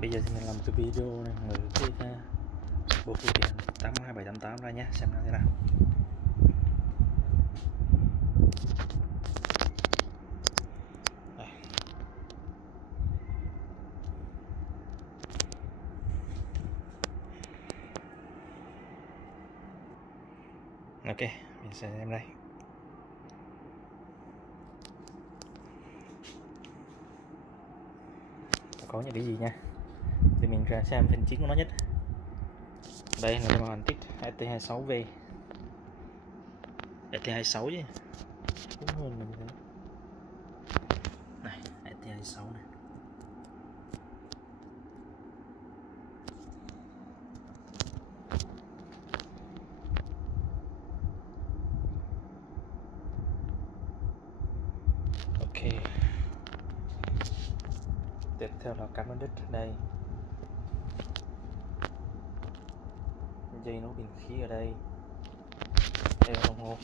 Bây giờ thì mình làm một cái video này mở cái bộ phụ kiện 82788 ra nhé, xem nó thế nào. Đây. Ok, mình sẽ xem đây. Có những cái gì nha, thì mình ra xem phần chính của nó nhất. Đây là cái Hàn Tig ST26V, ST26 chứ cũng hơn mình thế này, ST26 này. Ok, tiếp theo là cắm đít đây, dây nối bình khí ở đây, đây là đồng hồ.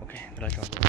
Ok, tôi đã chọn rồi.